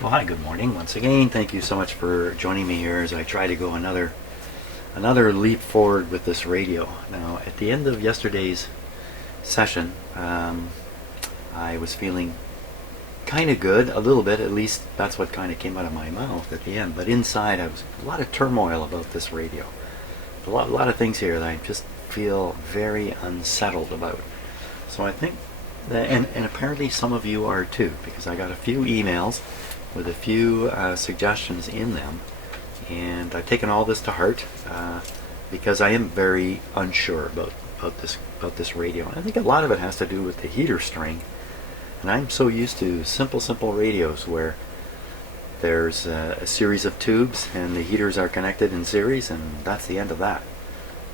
Well, hi, good morning once again. Thank you so much for joining me here as I try to go another leap forward with this radio. Now, at the end of yesterday's session, I was feeling kind of good, a little bit, at least that's what kind of came out of my mouth at the end. But inside, I was a lot of turmoil about this radio. A lot of things here that I just feel very unsettled about. So I think that, and apparently some of you are too, because I got a few emails with a few suggestions in them, and I've taken all this to heart because I am very unsure about this radio. And I think a lot of it has to do with the heater string, and I'm so used to simple radios where there's a series of tubes and the heaters are connected in series, and that's the end of that.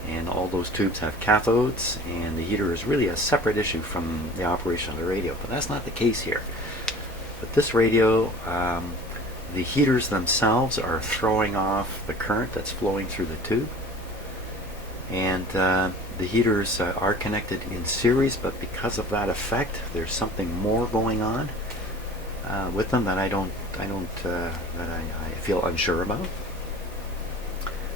And all those tubes have cathodes, and the heater is really a separate issue from the operation of the radio. But that's not the case here. But this radio, the heaters themselves are throwing off the current that's flowing through the tube, and the heaters are connected in series, but because of that effect, there's something more going on with them that I feel unsure about.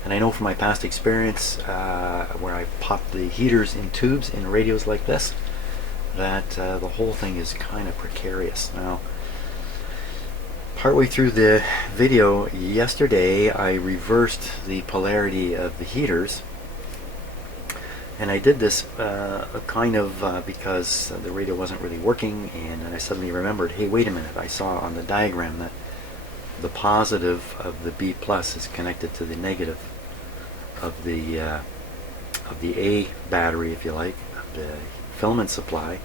And I know from my past experience where I popped the heaters in tubes in radios like this, that the whole thing is kind of precarious. Now, partway through the video yesterday, I reversed the polarity of the heaters, and I did this because the radio wasn't really working, and then I suddenly remembered, hey, wait a minute, I saw on the diagram that the positive of the B plus is connected to the negative of the A battery, if you like, of the filament supply.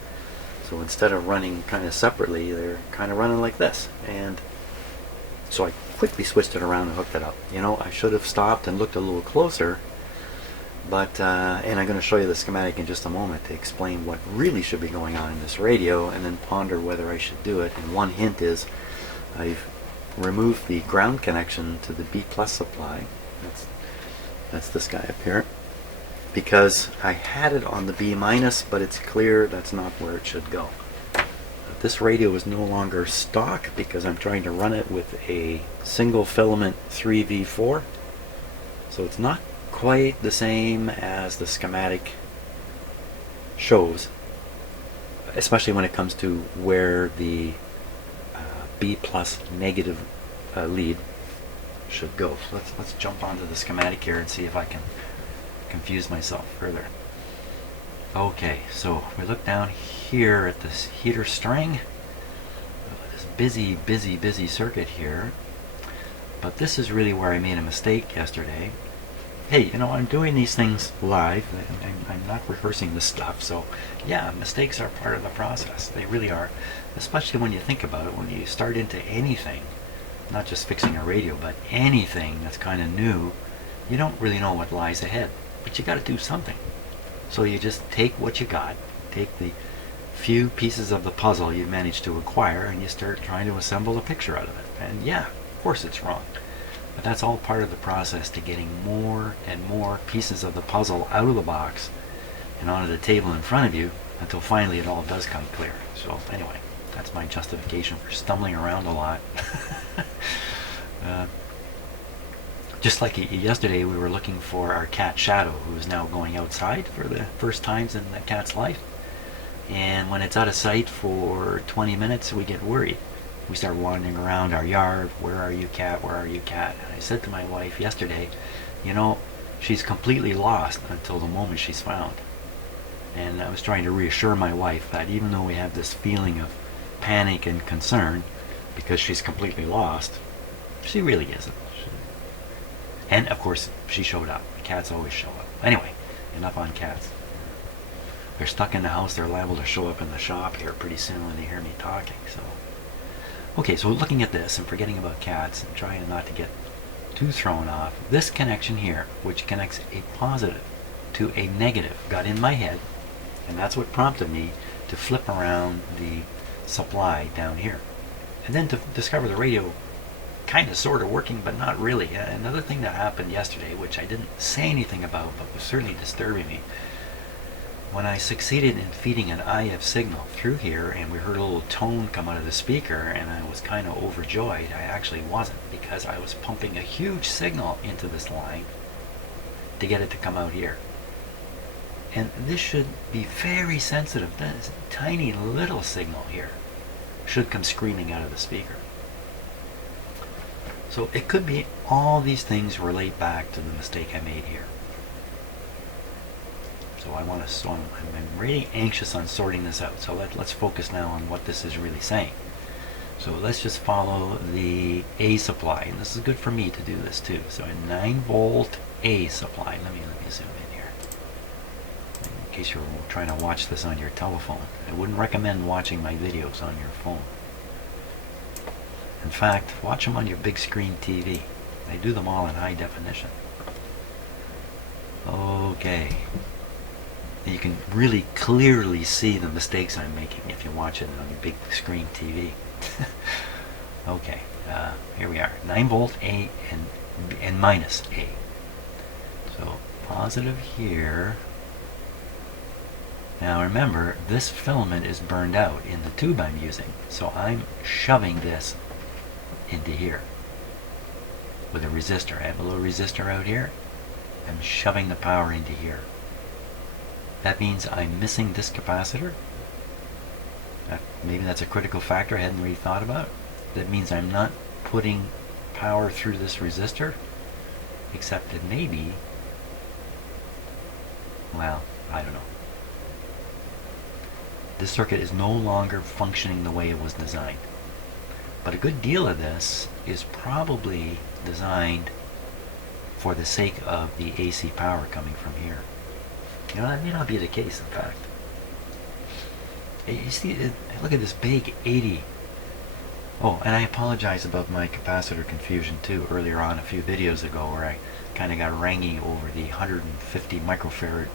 So instead of running kind of separately, they're kind of running like this. And so I quickly switched it around and hooked it up. You know, I should have stopped and looked a little closer, but and I'm going to show you the schematic in just a moment to explain what really should be going on in this radio, and then ponder whether I should do it. And one hint is I've removed the ground connection to the B plus supply. That's this guy up here, because I had it on the B minus, but it's clear that's not where it should go. This radio is no longer stock because I'm trying to run it with a single filament 3V4, so it's not quite the same as the schematic shows, especially when it comes to where the B plus negative lead should go. So let's jump onto the schematic here and see if I can confuse myself further. Okay, so we look down here at this heater string, this busy circuit here, but this is really where I made a mistake yesterday. Hey, you know, I'm doing these things live, I'm not rehearsing this stuff, so yeah, mistakes are part of the process. They really are, especially when you think about it. When you start into anything, not just fixing a radio, but anything that's kind of new, you don't really know what lies ahead, but you got to do something. So you just take what you got, take the few pieces of the puzzle you've managed to acquire, and you start trying to assemble a picture out of it. And yeah, of course it's wrong, but that's all part of the process to getting more and more pieces of the puzzle out of the box and onto the table in front of you until finally it all does come clear. So anyway, that's my justification for stumbling around a lot. Just like yesterday, we were looking for our cat Shadow, who is now going outside for the first times in the cat's life. And when it's out of sight for 20 minutes, we get worried. We start wandering around our yard. Where are you, cat? Where are you, cat? And I said to my wife yesterday, you know, she's completely lost until the moment she's found. And I was trying to reassure my wife that even though we have this feeling of panic and concern because she's completely lost, she really isn't. And of course, she showed up. Cats always show up. Anyway, enough on cats. They're stuck in the house. They're liable to show up in the shop here pretty soon when they hear me talking. So, okay, so looking at this and forgetting about cats and trying not to get too thrown off, this connection here, which connects a positive to a negative, got in my head, and that's what prompted me to flip around the supply down here, and then to discover the radio kind of sort of working, but not really. Another thing that happened yesterday, which I didn't say anything about but was certainly disturbing me, when I succeeded in feeding an IF signal through here and we heard a little tone come out of the speaker and I was kind of overjoyed, I actually wasn't, because I was pumping a huge signal into this line to get it to come out here. And this should be very sensitive. This tiny little signal here should come screaming out of the speaker. So it could be all these things relate back to the mistake I made here. So I'm really anxious on sorting this out. So let's focus now on what this is really saying. So let's just follow the A supply, and this is good for me to do this too. So a 9-volt A supply. Let me zoom in here. In case you're trying to watch this on your telephone, I wouldn't recommend watching my videos on your phone. In fact, watch them on your big screen TV. I do them all in high definition. Okay. You can really clearly see the mistakes I'm making if you watch it on your big screen TV. Okay, here we are. 9-volt A and minus A. So positive here. Now remember, this filament is burned out in the tube I'm using. So I'm shoving this into here with a resistor. I have a little resistor out here. I'm shoving the power into here. That means I'm missing this capacitor. Maybe that's a critical factor I hadn't really thought about. That means I'm not putting power through this resistor, except that maybe, well, I don't know. This circuit is no longer functioning the way it was designed. But a good deal of this is probably designed for the sake of the AC power coming from here. You know, that may not be the case, in fact. You see, look at this big 80. Oh, and I apologize about my capacitor confusion too, earlier on a few videos ago, where I kind of got rangy over the 150 microfarad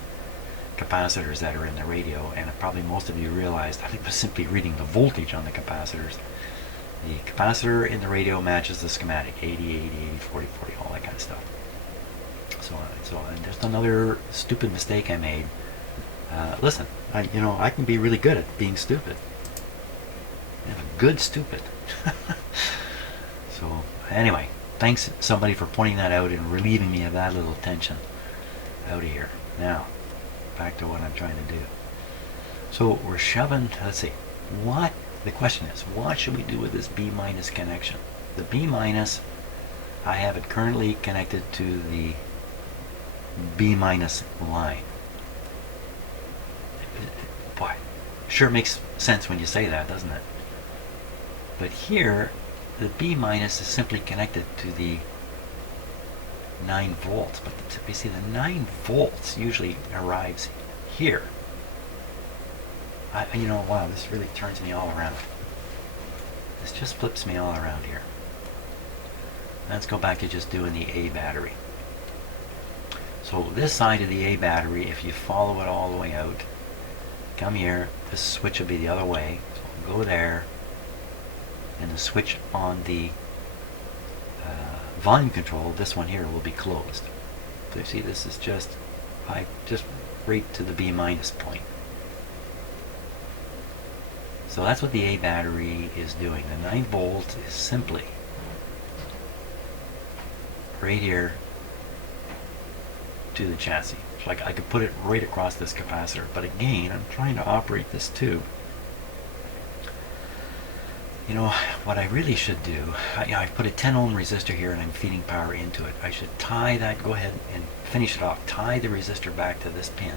capacitors that are in the radio, and probably most of you realized I was simply reading the voltage on the capacitors. The capacitor in the radio matches the schematic, 80, 80, 80, 40, 40, all that kind of stuff. So just another stupid mistake I made. Listen, I can be really good at being stupid. I'm a good stupid. So anyway, thanks somebody for pointing that out and relieving me of that little tension out of here. Now, back to what I'm trying to do. So we're shoving, let's see, the question is, what should we do with this B minus connection? The B minus, I have it currently connected to the B minus line. Boy, sure makes sense when you say that, doesn't it? But here, the B minus is simply connected to the 9 volts. But you see, the 9 volts usually arrives here. Wow, this really turns me all around. This just flips me all around here. Let's go back to just doing the A battery. So this side of the A battery, if you follow it all the way out, come here, this switch will be the other way. So I'll go there, and the switch on the volume control, this one here, will be closed. So you see, this is just right to the B minus point. So that's what the A battery is doing. The 9 volt is simply right here to the chassis. So I could put it right across this capacitor, but again, I'm trying to operate this tube. You know, what I really should do, I've put a 10 ohm resistor here and I'm feeding power into it. I should tie that, go ahead and finish it off, tie the resistor back to this pin,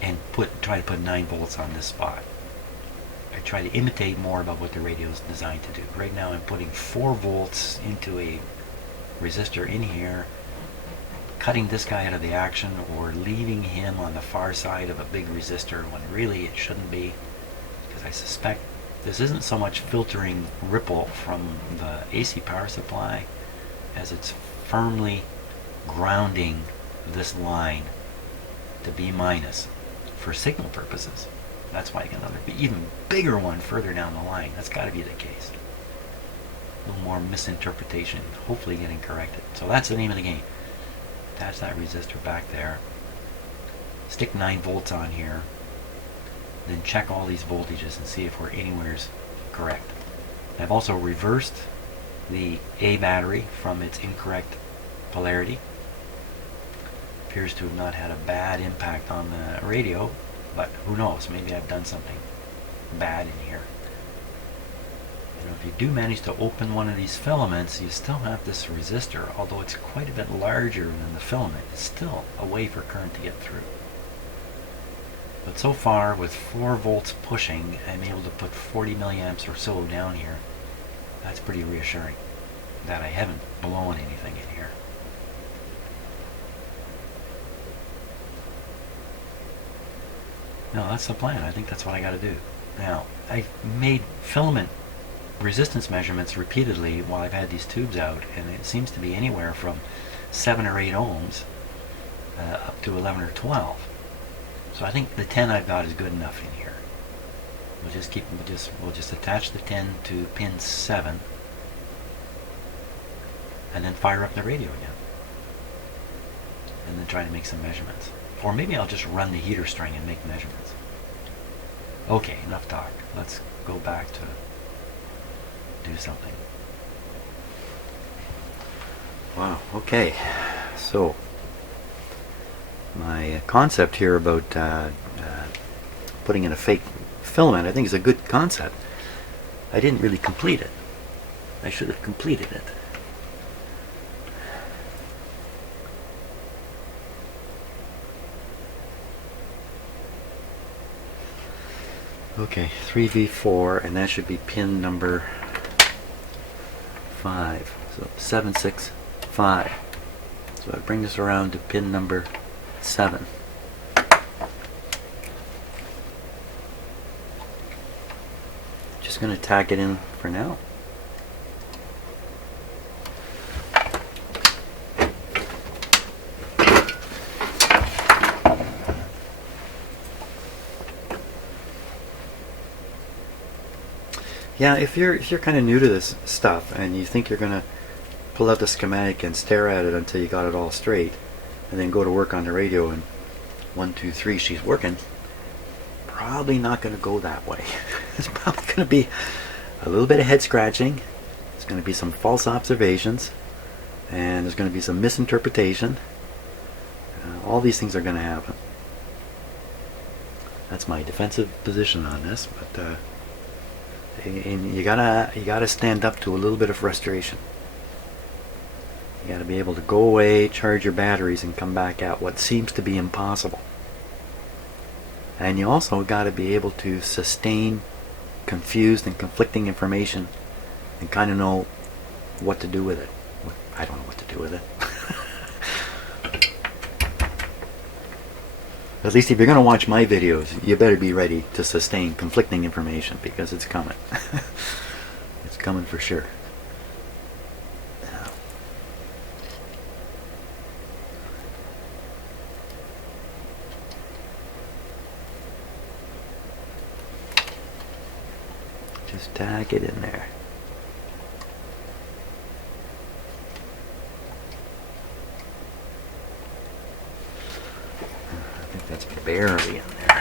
and try to put 9 volts on this spot. I try to imitate more about what the radio is designed to do. Right now I'm putting 4 volts into a resistor in here, cutting this guy out of the action, or leaving him on the far side of a big resistor when really it shouldn't be, because I suspect this isn't so much filtering ripple from the AC power supply as it's firmly grounding this line to B minus for signal purposes. That's why I get another even bigger one further down the line. That's got to be the case. A little more misinterpretation, hopefully getting corrected. So that's the name of the game. Attach that resistor back there. stick 9 volts on here, then check all these voltages and see if we're anywhere correct. I've also reversed the A battery from its incorrect polarity. Appears to have not had a bad impact on the radio, but who knows, maybe I've done something bad in here. You know, if you do manage to open one of these filaments, you still have this resistor, although it's quite a bit larger than the filament. It's still a way for current to get through. But so far, with 4 volts pushing, I'm able to put 40 milliamps or so down here. That's pretty reassuring that I haven't blown anything in here. No, that's the plan. I think that's what I got to do. Now, I've made filament resistance measurements repeatedly while I've had these tubes out, and it seems to be anywhere from 7 or 8 ohms up to 11 or 12. So I think the 10 I've got is good enough in here. We'll just attach the 10 to pin 7, and then fire up the radio again, and then try to make some measurements. Or maybe I'll just run the heater string and make measurements. Okay, enough talk. Let's go back to do something. Wow, okay. So, my concept here about putting in a fake filament, I think is a good concept. I didn't really complete it. I should have completed it. Okay, 3V4, and that should be pin number 5. So 7, 6, 5. So I bring this around to pin number 7. Just going to tack it in for now. Yeah, if you're kind of new to this stuff and you think you're gonna pull out the schematic and stare at it until you got it all straight, and then go to work on the radio and 1, 2, 3, she's working, probably not gonna go that way. It's probably gonna be a little bit of head scratching. There's gonna be some false observations, and there's gonna be some misinterpretation. All these things are gonna happen. That's my defensive position on this, but. And you gotta stand up to a little bit of frustration. You gotta be able to go away, charge your batteries, and come back at what seems to be impossible. And you also gotta be able to sustain confused and conflicting information and kind of know what to do with it. I don't know what to do with it. At least if you're going to watch my videos, you better be ready to sustain conflicting information, because it's coming. It's coming for sure. Just tack it in there. That's barely in there.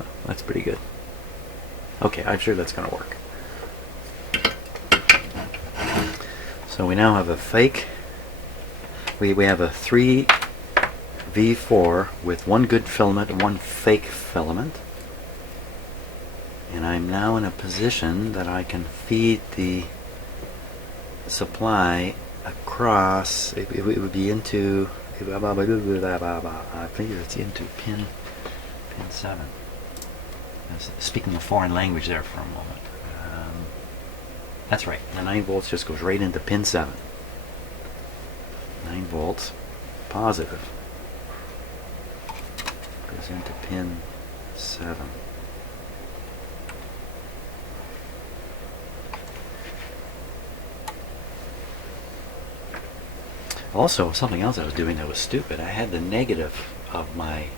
Oh, that's pretty good. Okay, I'm sure that's going to work. So we now have a fake. We have a 3V4 with 1 good filament and 1 fake filament. And I'm now in a position that I can feed the supply across. It would be into, I think it's into pin 7. Speaking a foreign language there for a moment. That's right, the 9 volts just goes right into pin 7. 9 volts positive goes into pin 7. Also, something else I was doing that was stupid. I had the negative of my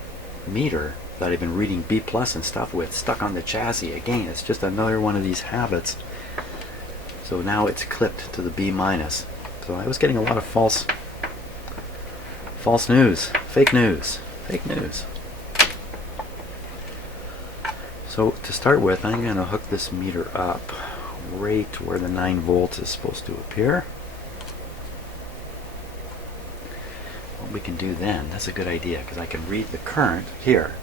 meter that I've been reading B plus and stuff with stuck on the chassis. Again, it's just another one of these habits. So now it's clipped to the B minus. So I was getting a lot of false news, fake news. So to start with, I'm going to hook this meter up right where the 9 volts is supposed to appear. What we can do then, that's a good idea, because I can read the current here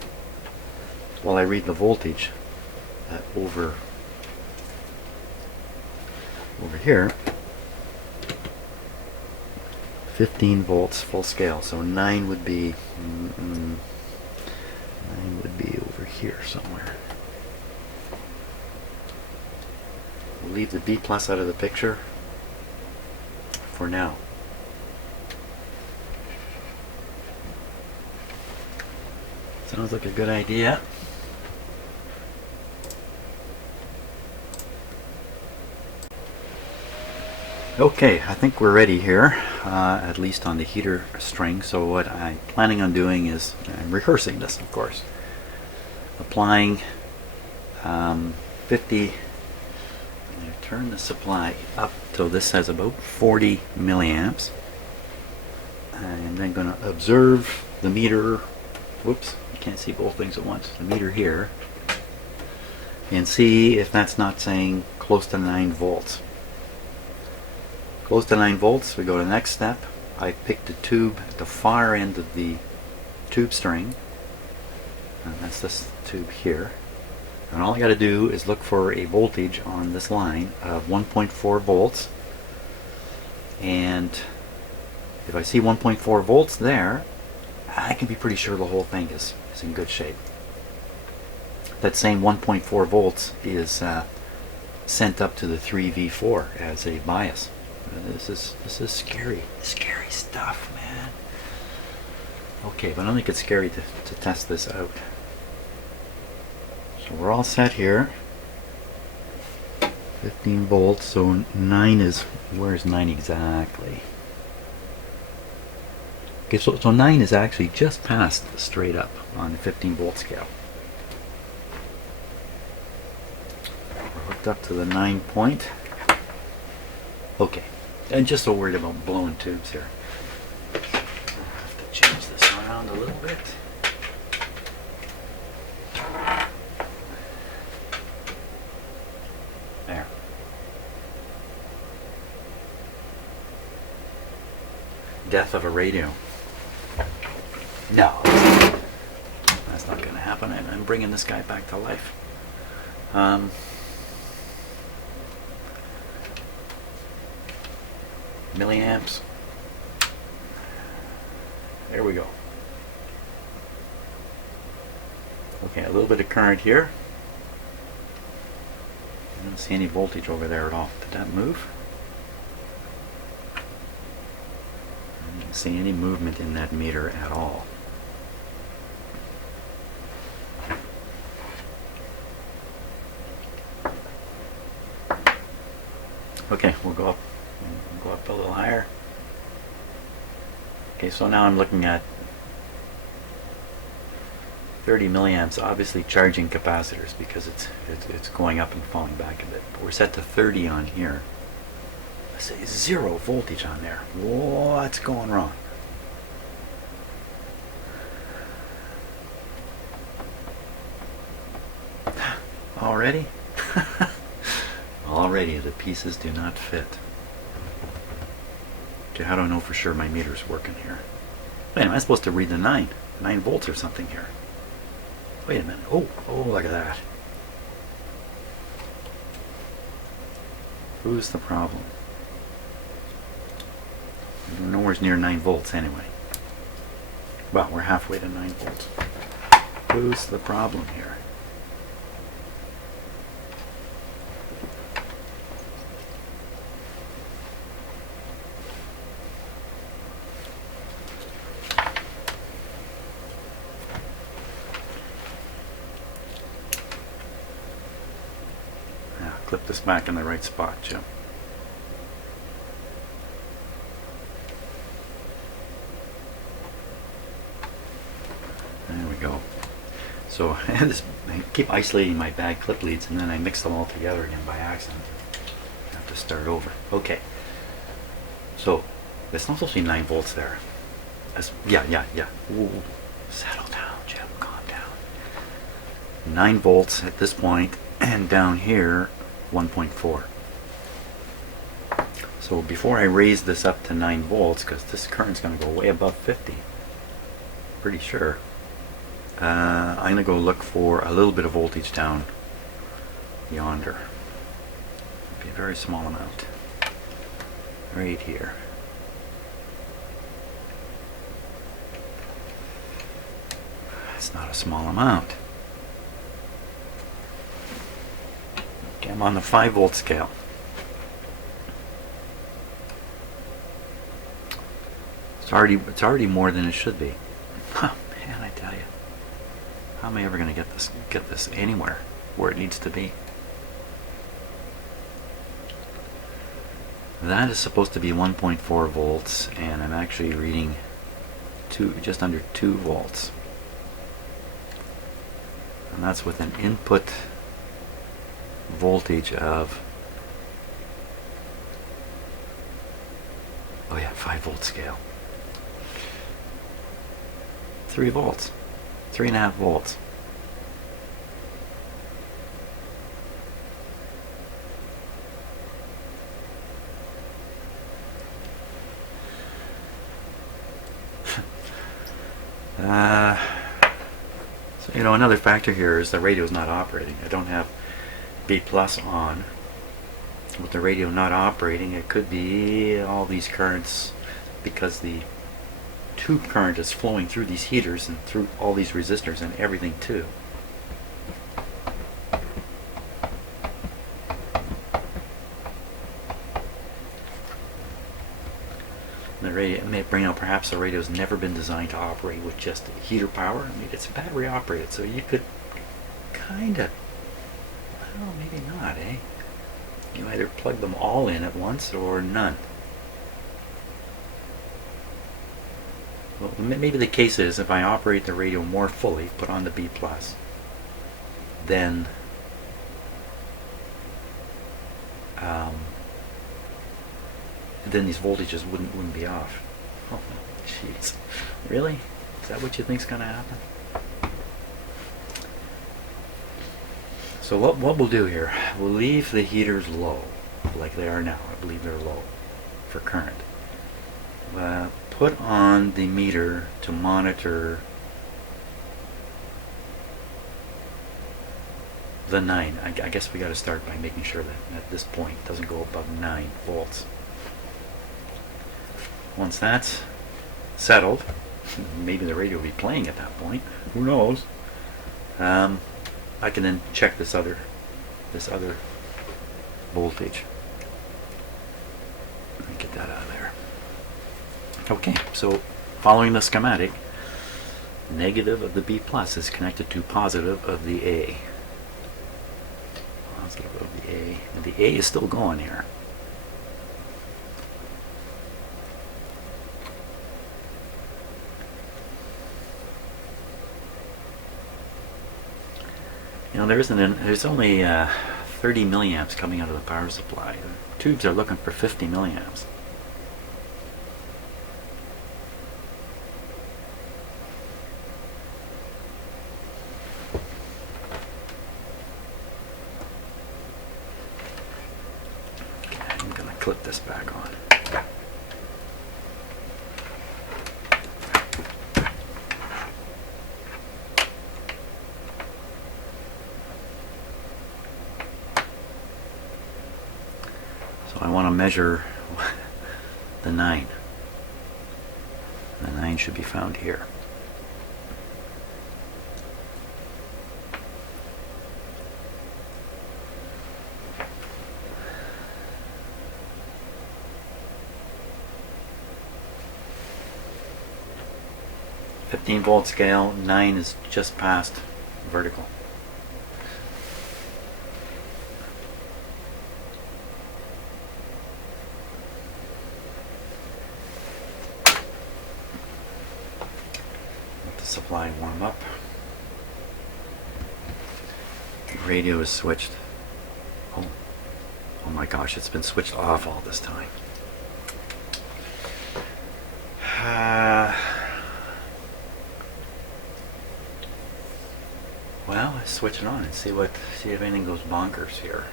while I read the voltage over here. 15 volts full scale, so 9 would be 9 would be over here somewhere. We'll leave the B plus out of the picture for now. Sounds like a good idea. Okay, I think we're ready here, at least on the heater string. So what I'm planning on doing is, I'm rehearsing this, of course, applying 50, turn the supply up till this has about 40 milliamps. I'm then going to observe the meter, whoops, you can't see both things at once, the meter here, and see if that's not saying close to 9 volts. Close to 9 volts, we go to the next step. I picked a tube at the far end of the tube string, and that's this tube here. And all I got to do is look for a voltage on this line of 1.4 volts. And if I see 1.4 volts there, I can be pretty sure the whole thing is in good shape. That same 1.4 volts is sent up to the 3V4 as a bias. This is scary stuff, man. Okay, but I don't think it's scary to test this out. So we're all set here. 15 volts, so 9 is, where's 9 exactly? Okay, so 9 is actually just past straight up on the 15 volt scale. We're hooked up to the 9 point. Okay. And just so worried about blowing tubes here. I'll have to change this around a little bit. There. Death of a radio. No. That's not going to happen. I'm bringing this guy back to life. Milliamps. There we go. Okay, a little bit of current here. I don't see any voltage over there at all. Did that move? I don't see any movement in that meter at all. Okay, we'll go up a little higher. Okay, so now I'm looking at 30 milliamps, obviously charging capacitors because it's going up and falling back a bit. But we're set to 30 on here. I say 0 voltage on there. What's going wrong? Already? Already the pieces do not fit. Okay, how do I know for sure my meter's working here? Wait, am I supposed to read the 9 volts or something here? Wait a minute. Oh, look at that. Who's the problem? We're nowhere near 9 volts anyway. Well, we're halfway to 9 volts. Who's the problem here? Clip this back in the right spot, Jim. go. So I keep isolating my bad clip leads, and then I mix them all together again by accident. I have to start over. Okay. So it's not supposed to be 9 volts there. Yeah. Ooh, settle down, Jim. Calm down. 9 volts at this point, and down here, 1.4. So before I raise this up to 9 volts, because this current's going to go way above 50, pretty sure, I'm going to go look for a little bit of voltage down yonder. It'll be a very small amount. Right here. It's not a small amount. Okay, I'm on the 5 volt scale. It's already more than it should be. Oh, man, I tell you. How am I ever going to get this anywhere where it needs to be? That is supposed to be 1.4 volts, and I'm actually reading just under 2 volts. And that's with an input voltage of, oh yeah, 5 volt scale. 3 volts. 3.5 volts. So, another factor here is the radio's not operating. I don't have B plus on. With the radio not operating, it could be all these currents, because the tube current is flowing through these heaters and through all these resistors and everything too. The radio may bring out, perhaps the radio's never been designed to operate with just heater power. I mean, it's battery operated, so you could kind of, well, maybe not, eh? You either plug them all in at once or none. Well, maybe the case is, if I operate the radio more fully, put on the B+, then these voltages wouldn't be off. Oh, jeez. Really? Is that what you think's going to happen? So what we'll do here, we'll leave the heaters low, like they are now. I believe they're low for current. Put on the meter to monitor the 9. I guess we got to start by making sure that at this point it doesn't go above 9 volts. Once that's settled, maybe the radio will be playing at that point. Who knows? I can then check this other voltage. Let me get that out of there. Okay, so following the schematic, negative of the B plus is connected to positive of the A. Positive of the A. And the A is still going here. There's only 30 milliamps coming out of the power supply. The tubes are looking for 50 milliamps. Okay, I'm going to clip this back on. I want to measure the 9. The 9 should be found here. .15 volt scale, 9 is just past vertical. Supply warm up. Radio is switched. Oh, oh my gosh, it's been switched off all this time. Well, let's switch it on and see if anything goes bonkers here.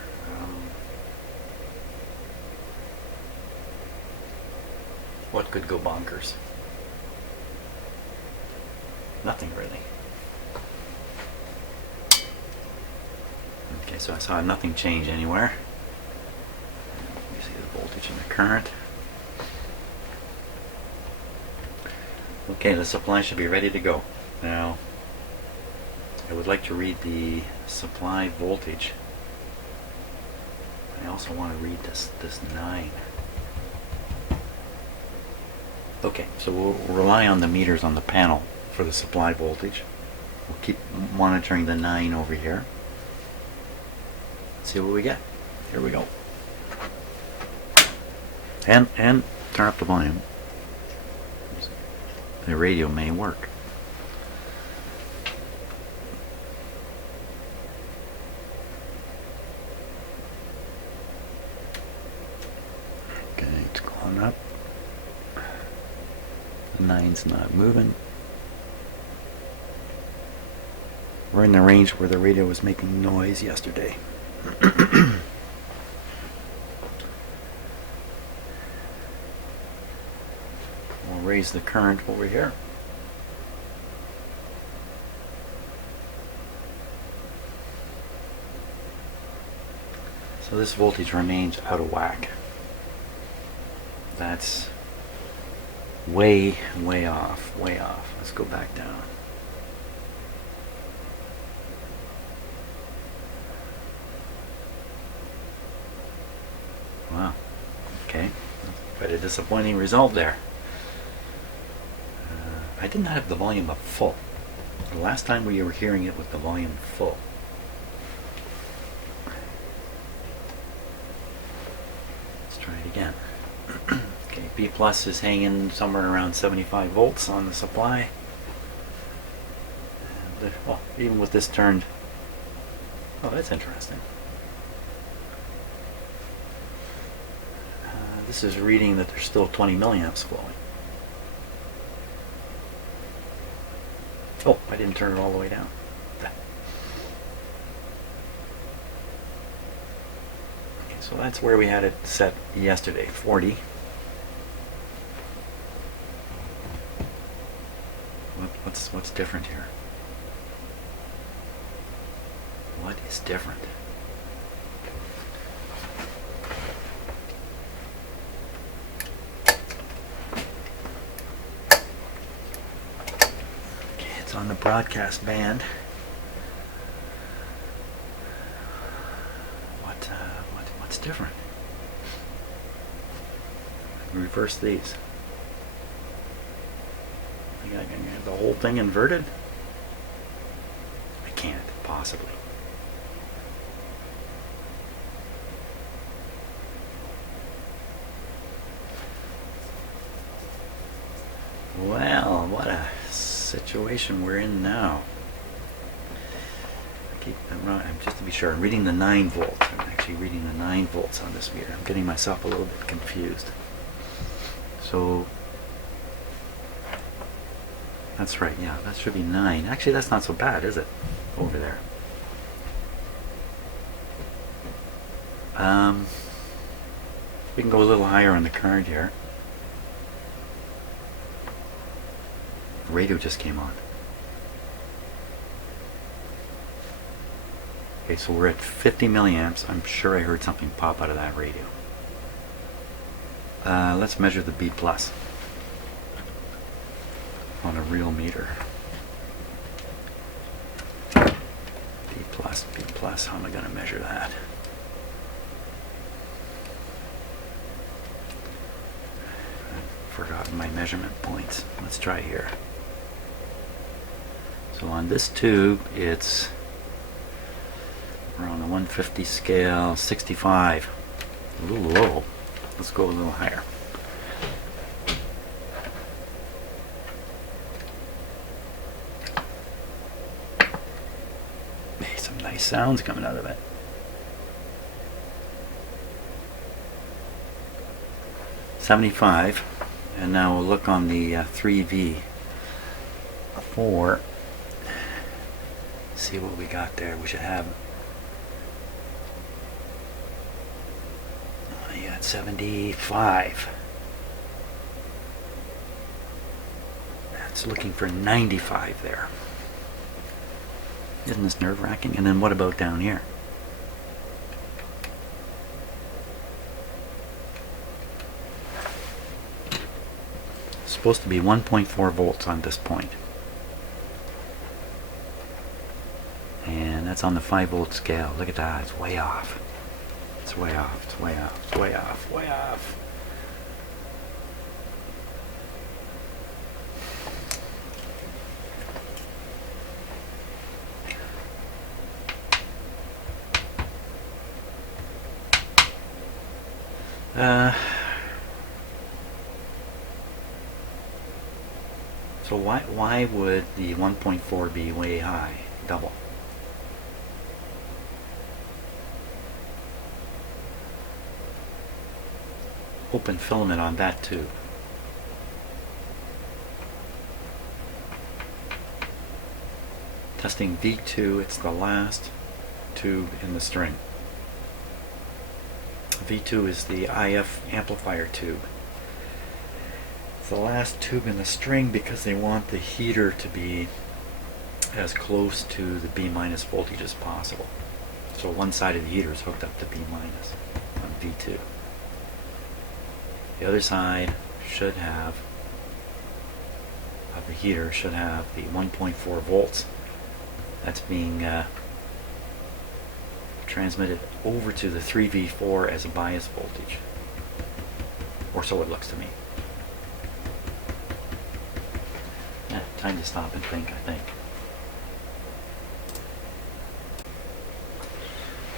What could go bonkers? Nothing really. Okay, so I saw nothing change anywhere. Let me see the voltage and the current. Okay, the supply should be ready to go. Now, I would like to read the supply voltage. I also want to read this 9. Okay, so we'll rely on the meters on the panel for the supply voltage. We'll keep monitoring the 9 over here. See what we get. Here we go. And turn up the volume. The radio may work. Okay, it's going up. The 9's not moving. We're in the range where the radio was making noise yesterday. We'll raise the current over here. So this voltage remains out of whack. That's way off, way off. Let's go back down. Wow. Okay. Quite a disappointing result there. I did not have the volume up full. The last time we were hearing it with the volume full. Let's try it again. Okay, B plus is hanging somewhere around 75 volts on the supply. And, well, even with this turned, oh, that's interesting. This is reading that there's still 20 milliamps flowing. Oh, I didn't turn it all the way down. Okay, so that's where we had it set yesterday, 40. What's different here? What is different? Okay, it's on the broadcast band. What's different? Reverse these. I can have the whole thing inverted? I can't, possibly. Well, what a situation we're in now. Just to be sure, I'm reading the 9 volts. I'm actually reading the 9 volts on this meter. I'm getting myself a little bit confused. So, that's right, yeah, that should be 9. Actually, that's not so bad, is it? Over there. We can go a little higher on the current here. The radio just came on. Okay, so we're at 50 milliamps. I'm sure I heard something pop out of that radio. Let's measure the B plus on a real meter. B plus, how am I going to measure that? I've forgotten my measurement points. Let's try here. So on this tube, we're on a 150 scale, 65. A little low. Let's go a little higher. Hey, some nice nice sounds coming out of it. $75, and now we'll look on the 3V4. See what we got there. We should have. Oh, you got 75. That's looking for 95 there. Isn't this nerve-wracking? And then what about down here? It's supposed to be 1.4 volts on this point. And that's on the 5 volt scale. Look at that, it's way off. It's way off, it's way off, it's way off, way off. So why would the 1.4 be way high, double? Open filament on that tube. Testing V2, it's the last tube in the string. V2 is the IF amplifier tube. It's the last tube in the string because they want the heater to be as close to the B- voltage as possible. So one side of the heater is hooked up to B- on V2. The other side should have, of the heater, should have the 1.4 volts. That's being transmitted over to the 3V4 as a bias voltage. Or so it looks to me. Yeah, time to stop and think, I think.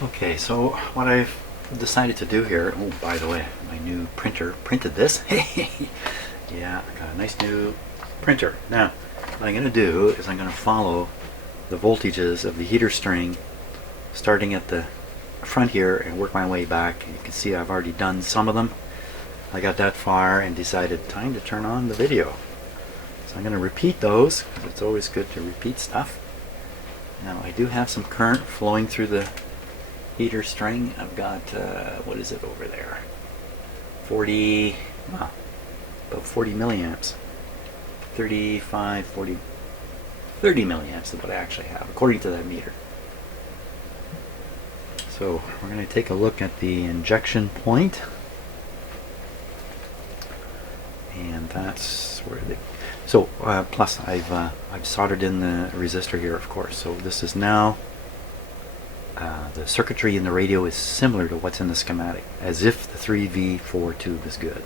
Okay, so what I've decided to do here, oh, by the way, my new printer printed this. Yeah, I got a nice new printer. Now, what I'm going to do is I'm going to follow the voltages of the heater string starting at the front here and work my way back. You can see I've already done some of them. I got that far and decided time to turn on the video. So I'm going to repeat those because it's always good to repeat stuff. Now I do have some current flowing through the heater string. I've got, what is it over there? 40, well, about 40 milliamps. 35, 40, 30 milliamps is what I actually have, according to that meter. So we're going to take a look at the injection point. And that's where the, so plus I've soldered in the resistor here, of course. So this is now, the circuitry in the radio is similar to what's in the schematic, as if the 3V4 tube is good.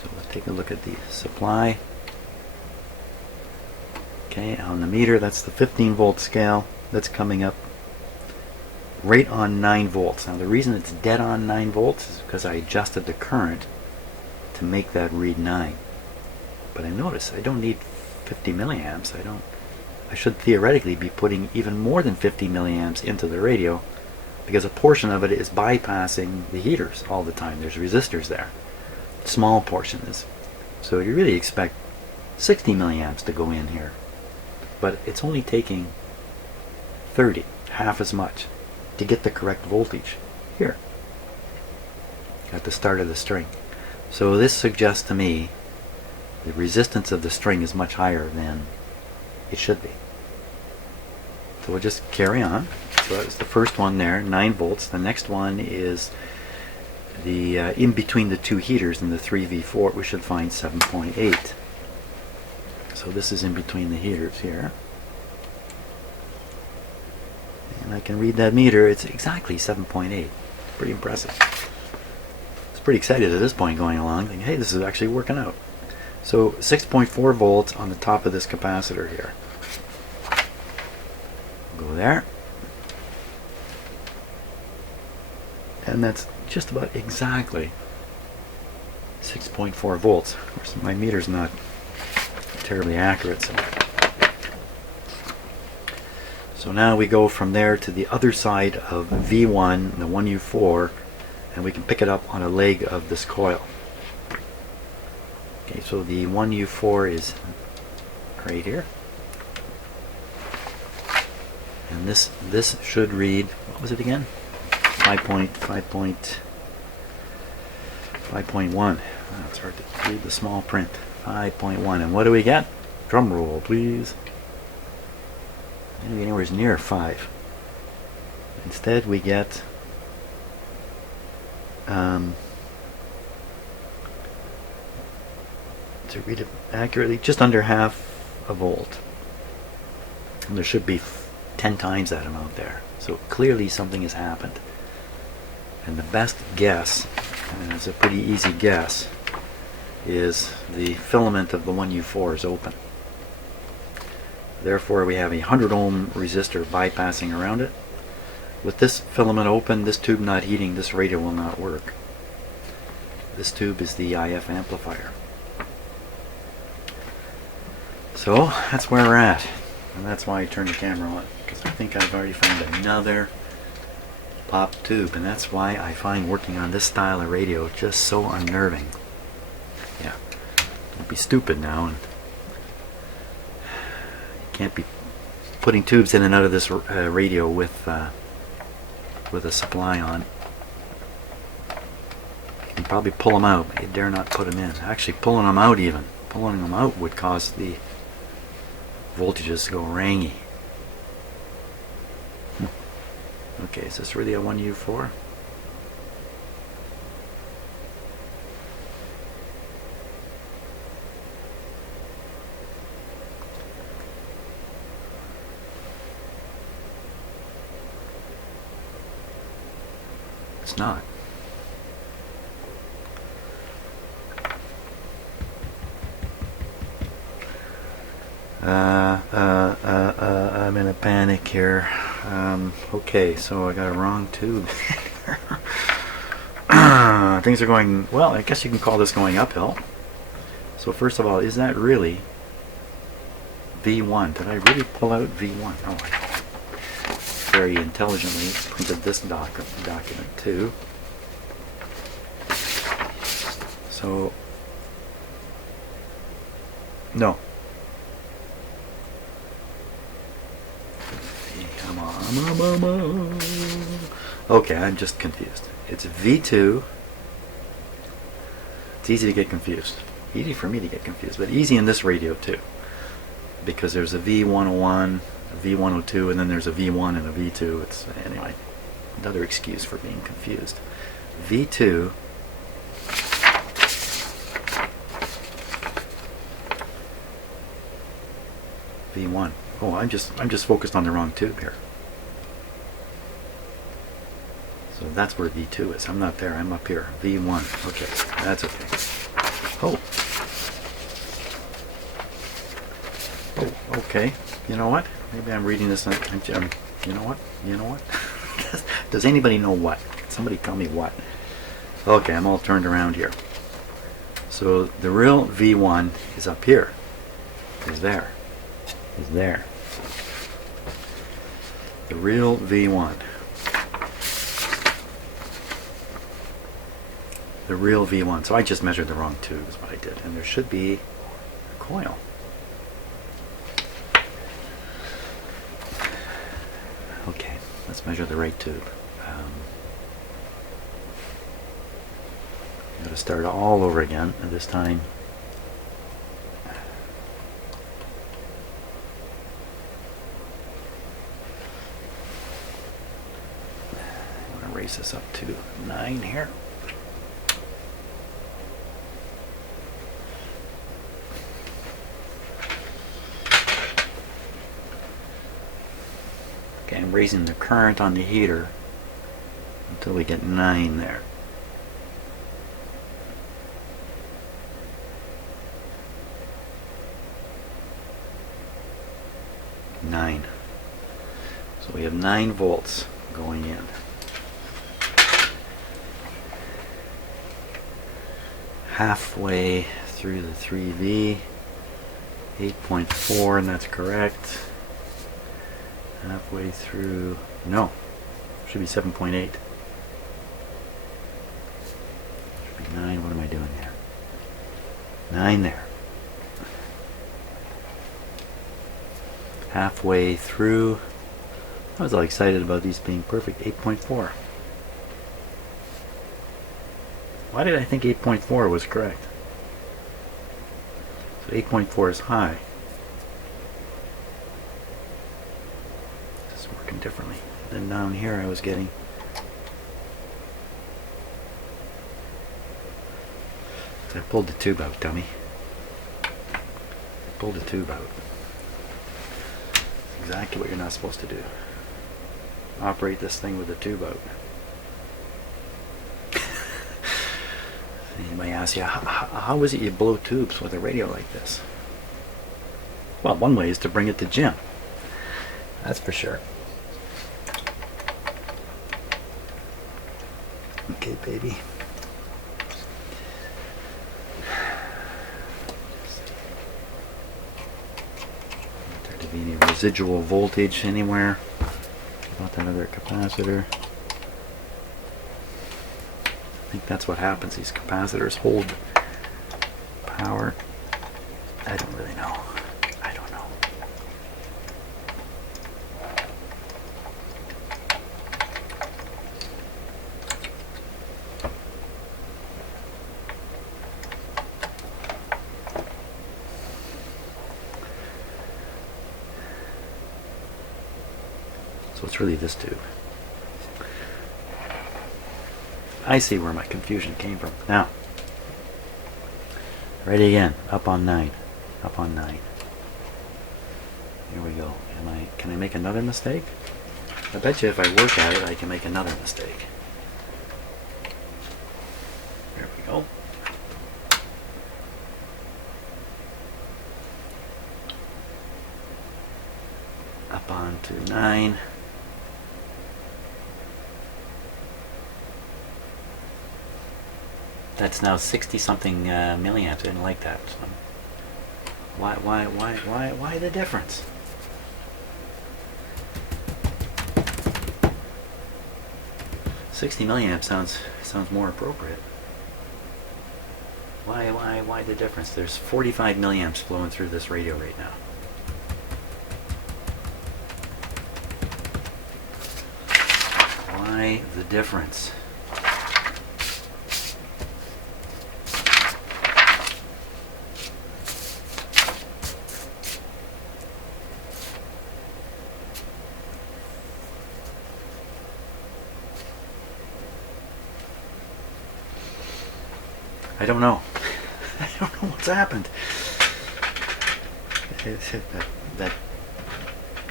So let's take a look at the supply. Okay, on the meter, that's the 15 volt scale. That's coming up right on 9 volts. Now the reason it's dead on 9 volts is because I adjusted the current to make that read 9. But I notice I don't need 50 milliamps. I should theoretically be putting even more than 50 milliamps into the radio because a portion of it is bypassing the heaters all the time. There's resistors there. Small portion is. So you really expect 60 milliamps to go in here. But it's only taking 30, half as much, to get the correct voltage here at the start of the string. So this suggests to me the resistance of the string is much higher than it should be. So we'll just carry on. So that's the first one there, 9 volts. The next one is the in between the two heaters in the 3V4. We should find 7.8. So this is in between the heaters here. And I can read that meter. It's exactly 7.8. Pretty impressive. I was pretty excited at this point going along, thinking, hey, this is actually working out. So 6.4 volts on the top of this capacitor here. Go there. And that's just about exactly 6.4 volts. Of course, my meter's not So now we go from there to the other side of V1, the 1U4, and we can pick it up on a leg of this coil. Okay, so the 1U4 is right here. And this should read, what was it again? 5.1. It's hard to read the small print. 5.1. And what do we get? Drum roll, please. Anywhere near 5. Instead, we get to read it accurately, just under half a volt. And there should be 10 times that amount there. So clearly something has happened. And the best guess, and it's a pretty easy guess, is the filament of the 1U4 is open. Therefore we have a 100 ohm resistor bypassing around it. With this filament open, this tube not heating, this radio will not work. This tube is the IF amplifier. So that's where we're at. And that's why I turned the camera on, because I think I've already found another pop tube, and that's why I find working on this style of radio just so unnerving. Yeah, don't be stupid now, and you can't be putting tubes in and out of this radio with a supply on. You can probably pull them out, but you dare not put them in. Actually, pulling them out would cause the voltages to go rangy. Okay, is this really a 1U4? It's not. I'm in a panic here. Okay, so I got a wrong tube. Things are going, well, I guess you can call this going uphill. So first of all, is that really V1? Did I really pull out V1? Oh, I very intelligently printed this document too. So, no. Come on. Okay, I'm just confused. It's V2. It's easy to get confused. Easy for me to get confused, but easy in this radio too. Because there's a V101, a V102, and then there's a V1 and a V2. It's, anyway, another excuse for being confused. V2 V1. Oh, I'm just focused on the wrong tube here. So that's where V2 is. I'm not there. I'm up here. V1. Okay, that's okay. Oh. Oh, okay. You know what? Maybe I'm reading this. You know what? You know what? Does anybody know what? Somebody tell me what. Okay, I'm all turned around here. So the real V1 is up here. Is there. Is there. The real V1. The real V1. So I just measured the wrong tube is what I did. And there should be a coil. Okay, let's measure the right tube. I'm going to start all over again, and this time I'm going to raise this up to 9 here. Okay, I'm raising the current on the heater until we get 9 there. So we have 9 volts going in. Halfway through the 3V, 8.4, and that's correct. halfway through, no, should be 7.8. Should be 9, what am I doing there? 9 there. Halfway through, I was all excited about these being perfect, 8.4. Why did I think 8.4 was correct? So 8.4 is high. This is working differently. Then down here I was getting I pulled the tube out, dummy. Pulled the tube out. Exactly what you're not supposed to do. Operate this thing with the tube out. Anybody asks you, how is it you blow tubes with a radio like this? Well, one way is to bring it to gym. That's for sure. Okay, baby. There to be any residual voltage anywhere about that other capacitor. I think that's what happens. These capacitors hold power. I don't really know. I don't know. So it's really this tube. I see where my confusion came from. Now, ready again. Up on 9. Up on 9. Here we go. Can I make another mistake? I bet you if I work at it, I can make another mistake. There we go. Up on to 9. That's now 60 something milliamps. I didn't like that. So why the difference? $60 milliamps sounds more appropriate. Why the difference? There's 45 milliamps flowing through this radio right now. Why the difference? I don't know. I don't know what's happened. That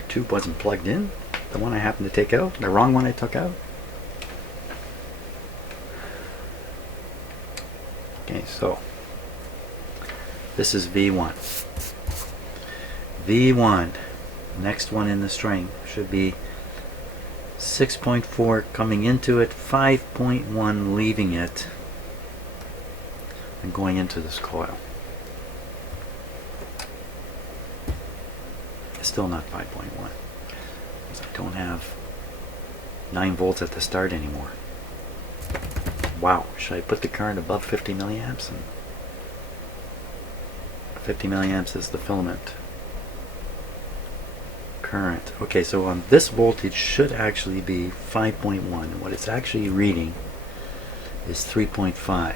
tube wasn't plugged in. The one I happened to take out. The wrong one I took out. Okay, so this is V1. V1, next one in the string, should be 6.4 coming into it, 5.1 leaving it, and going into this coil. It's still not 5.1 because I don't have 9 volts at the start anymore. Wow, should I put the current above 50 milliamps? And 50 milliamps is the filament current. Okay, so on this voltage should actually be 5.1, and what it's actually reading is 3.5.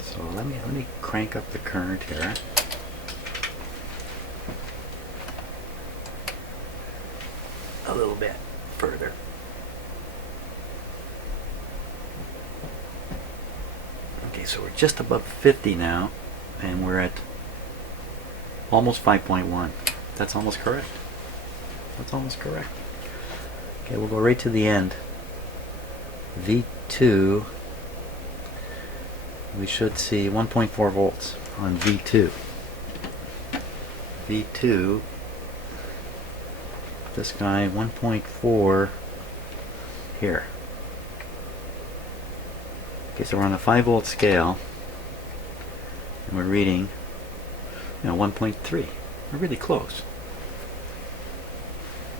So let me crank up the current here. A little bit further. Okay, so we're just above 50 now, and we're at almost 5.1. That's almost correct. That's almost correct. Okay, we'll go right to the end. V2. We should see 1.4 volts on V2. V2, this guy 1.4 here. Okay, so we're on a 5 volt scale and we're reading 1.3. We're really close.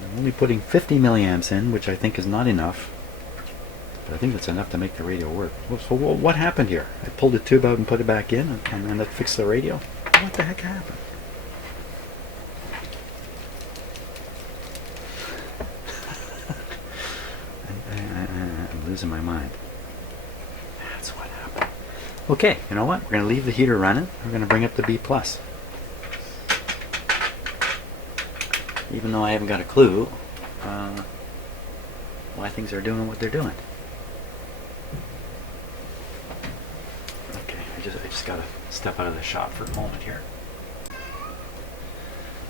I'm only putting 50 milliamps in, which I think is not enough. But I think that's enough to make the radio work. So what happened here? I pulled the tube out and put it back in, and then that fixed the radio? What the heck happened? I'm losing my mind. That's what happened. Okay, you know what? We're going to leave the heater running. We're going to bring up the B+. Even though I haven't got a clue why things are doing what they're doing. Okay, I just got to step out of the shop for a moment here.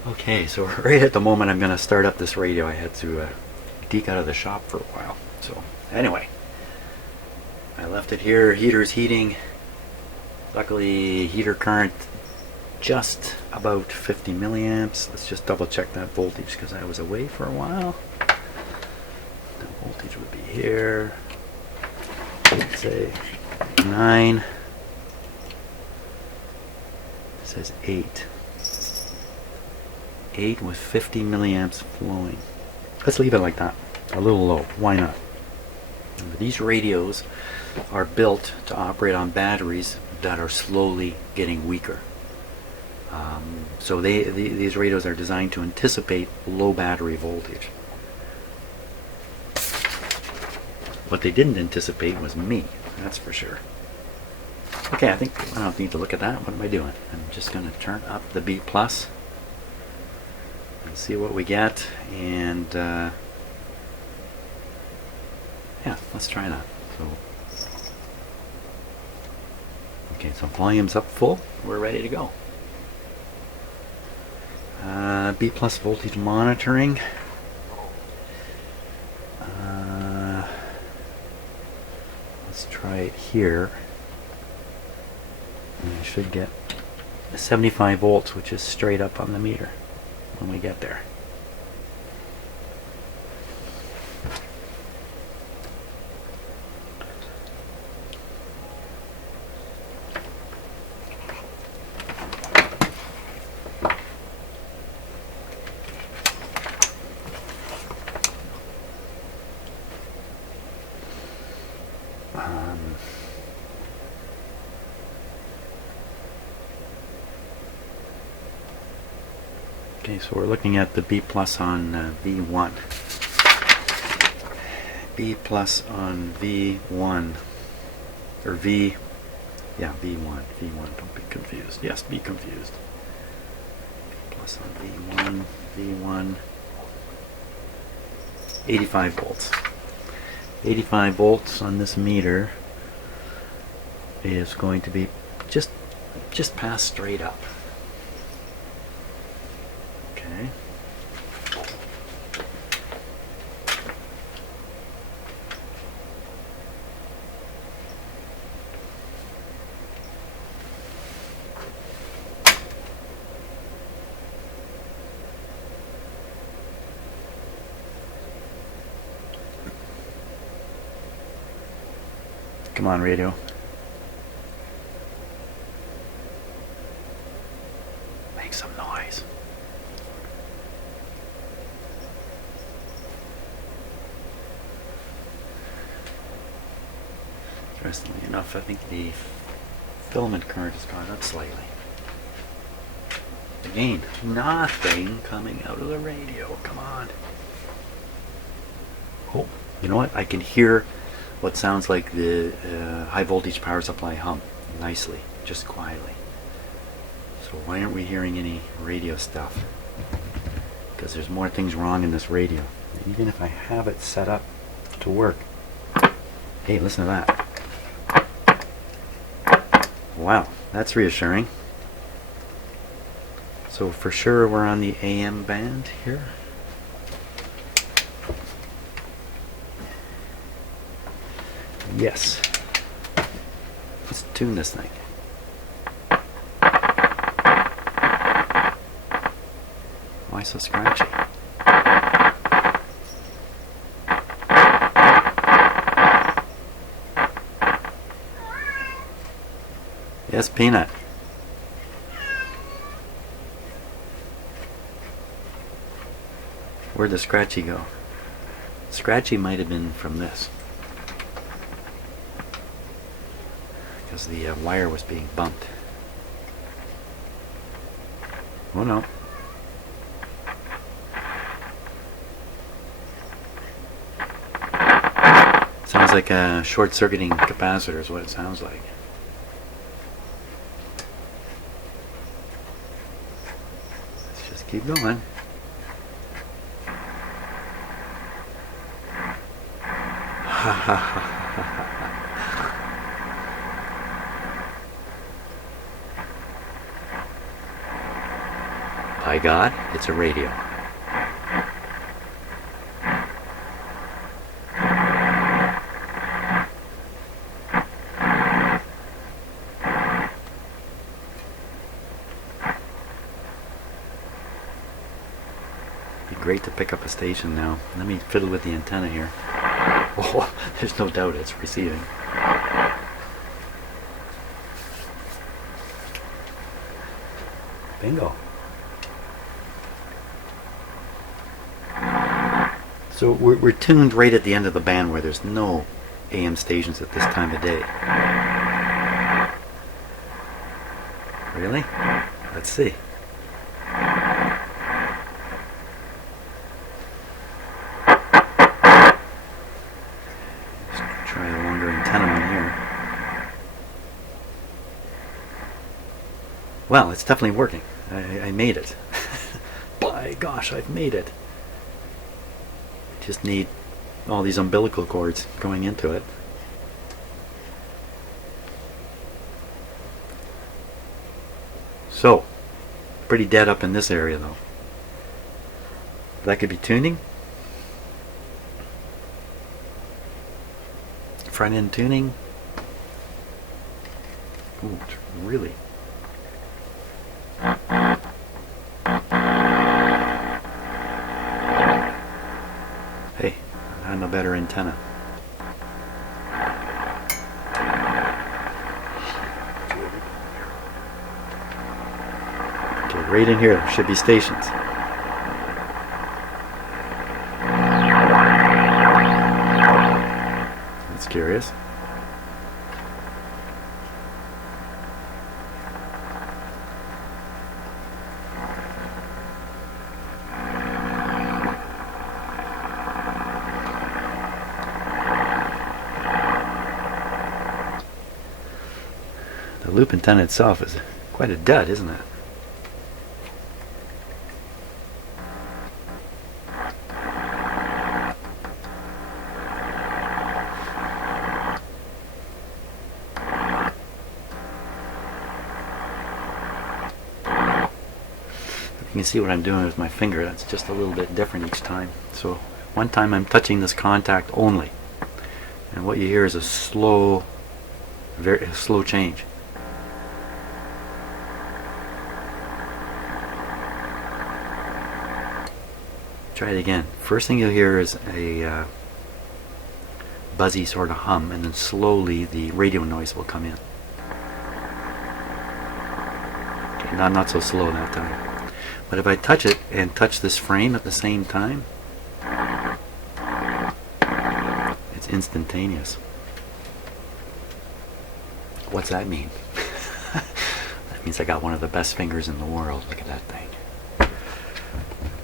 Okay, so right at the moment I'm going to start up this radio, I had to deke out of the shop for a while. So anyway, I left it here. Heater's heating. Luckily, heater current just about 50 milliamps. Let's just double check that voltage because I was away for a while. The voltage would be here. Let's say 9. It says 8. 8 with 50 milliamps flowing. Let's leave it like that. A little low. Why not? These radios are built to operate on batteries that are slowly getting weaker. So these radios are designed to anticipate low battery voltage. What they didn't anticipate was me, that's for sure. Okay, I think I don't need to look at that. What am I doing? I'm just going to turn up the B+ and see what we get. And yeah, let's try that. So, okay, so volume's up full. We're ready to go. B+ voltage monitoring. Let's try it here. And I should get 75 volts, which is straight up on the meter when we get there. Okay, so we're looking at the B+ on V1. B+ on V1. Or V, yeah, V1. V1, don't be confused. Yes, be confused. B+ on V1. V1. 85 volts. 85 volts on this meter is going to be just past straight up. Okay. Come on, radio. Make some noise. Interestingly enough, I think the filament current has gone up slightly. Again, nothing coming out of the radio. Come on. Oh, you know what? I can hear what sounds like the high voltage power supply hum nicely, just quietly. So why aren't we hearing any radio stuff? Because there's more things wrong in this radio. Even if I have it set up to work. Hey, listen to that. Wow, that's reassuring. So for sure we're on the AM band here. Yes. Let's tune this thing. Why so scratchy? Yes, Peanut. Where'd the scratchy go? Scratchy might have been from this, because the wire was being bumped. Oh no. Sounds like a short-circuiting capacitor is what it sounds like. Let's just keep going. By God, it's a radio. Be great to pick up a station now. Let me fiddle with the antenna here. Oh, there's no doubt it's receiving. Bingo. So we're tuned right at the end of the band where there's no AM stations at this time of day. Really? Let's see. Let's try a longer antenna one here. Well, it's definitely working. I made it. By gosh, I've made it. Just need all these umbilical cords going into it. So, pretty dead up in this area though. That could be tuning. Front end tuning. Ooh, it's really. Hey, I had no better antenna. Okay, right in here, there should be stations. That's curious. The loop antenna itself is quite a dud, isn't it? You can see what I'm doing with my finger. That's just a little bit different each time. So one time I'm touching this contact only, and what you hear is a slow, very slow change. Try it again. First thing you'll hear is a buzzy sort of hum, and then slowly the radio noise will come in. Okay, not so slow that time. But if I touch it and touch this frame at the same time, it's instantaneous. What's that mean? That means I got one of the best fingers in the world. Look at that thing.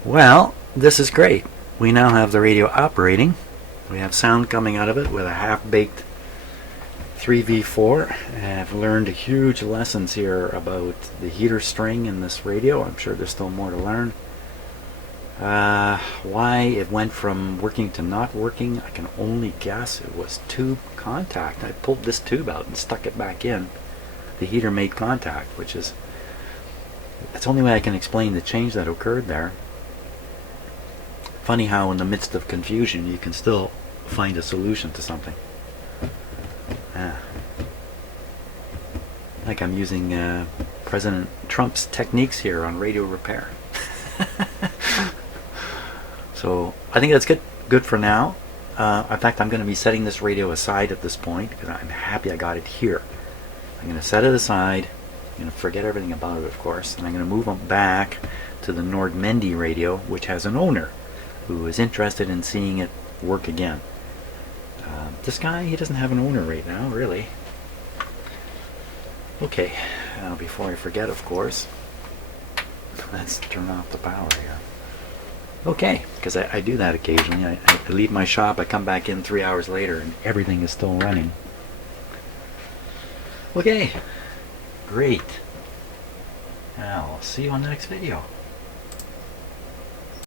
Well, this is great. We now have the radio operating. We have sound coming out of it with a half-baked 3V4. I've learned huge lessons here about the heater string in this radio. I'm sure there's still more to learn. Why it went from working to not working, I can only guess. It was tube contact. I pulled this tube out and stuck it back in. The heater made contact, which is, that's the only way I can explain the change that occurred there. Funny how in the midst of confusion you can still find a solution to something. Like I'm using President Trump's techniques here on radio repair. So I think that's good for now. In fact, I'm going to be setting this radio aside at this point because I'm happy I got it here. I'm going to set it aside. I'm going to forget everything about it, of course, and I'm going to move on back to the Nordmendy radio, which has an owner, who is interested in seeing it work again. This guy, he doesn't have an owner right now, really. Okay, before I forget, of course, let's turn off the power here. Okay, because I do that occasionally. I leave my shop, I come back in 3 hours later, and everything is still running. Okay, great. Now, I'll see you on the next video.